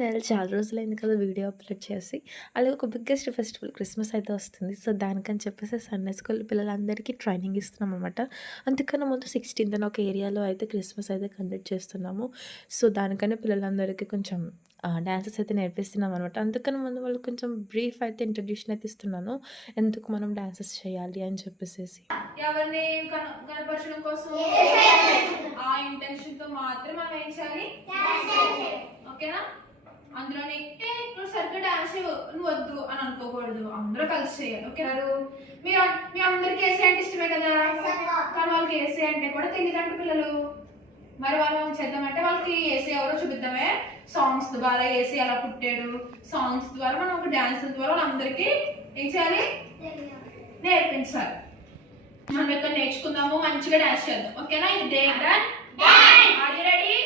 నెల చాలా రోజులైంది కదా వీడియో అప్లోడ్ చేసి. అలాగే ఒక బిగ్గెస్ట్ ఫెస్టివల్ క్రిస్మస్ అయితే వస్తుంది. సో, దానికని చెప్పేసి సండే స్కూల్ పిల్లలందరికీ ట్రైనింగ్ ఇస్తున్నామనమాట. అంతకన్నా ముందు 16థ్ ఒక ఏరియాలో అయితే క్రిస్మస్ అయితే కండక్ట్ చేస్తున్నాము. సో, దానికన్నా పిల్లలందరికీ కొంచెం డాన్సెస్ అయితే నేర్పిస్తున్నామనమాట. అంతకన్నా ముందు వాళ్ళకి కొంచెం బ్రీఫ్ అయితే ఇంట్రడ్యూషన్ అయితే ఇస్తున్నాను. ఎందుకు మనం డాన్సెస్ చేయాలి అని చెప్పేసేసి. ఎవరిని కనపరచడం కోసం ఆ ఇంటెన్షన్ తో మాత్రం మనం ఏం చేయాలి, ఓకేనా? అందులోనే నువ్వు సరిగ్గా డాన్స్ నువ్వు వద్దు అని అనుకోకూడదు, అందరూ కలిసి చేయాలి, ఓకేనా? మీ అందరికి ఏసీ అంటే ఇష్టమే కదా, కానీ వాళ్ళకి ఏసీ అంటే కూడా తెలియదంట పిల్లలు. మరి వాళ్ళు చేద్దామంటే వాళ్ళకి ఏసీ ఎవరో చూపిద్దామే, సాంగ్స్ ద్వారా ఏసీ ఎలా పుట్టాడు, సాంగ్స్ ద్వారా మనం ఒక డాన్స్ ద్వారా వాళ్ళందరికీ ఏం చేయాలి, నేర్పించాలి. మనం ఇక్కడ నేర్చుకుందాము, మంచిగా డాన్స్ చేద్దాం, ఓకేనా? ఇది డే డన్. Are you ready?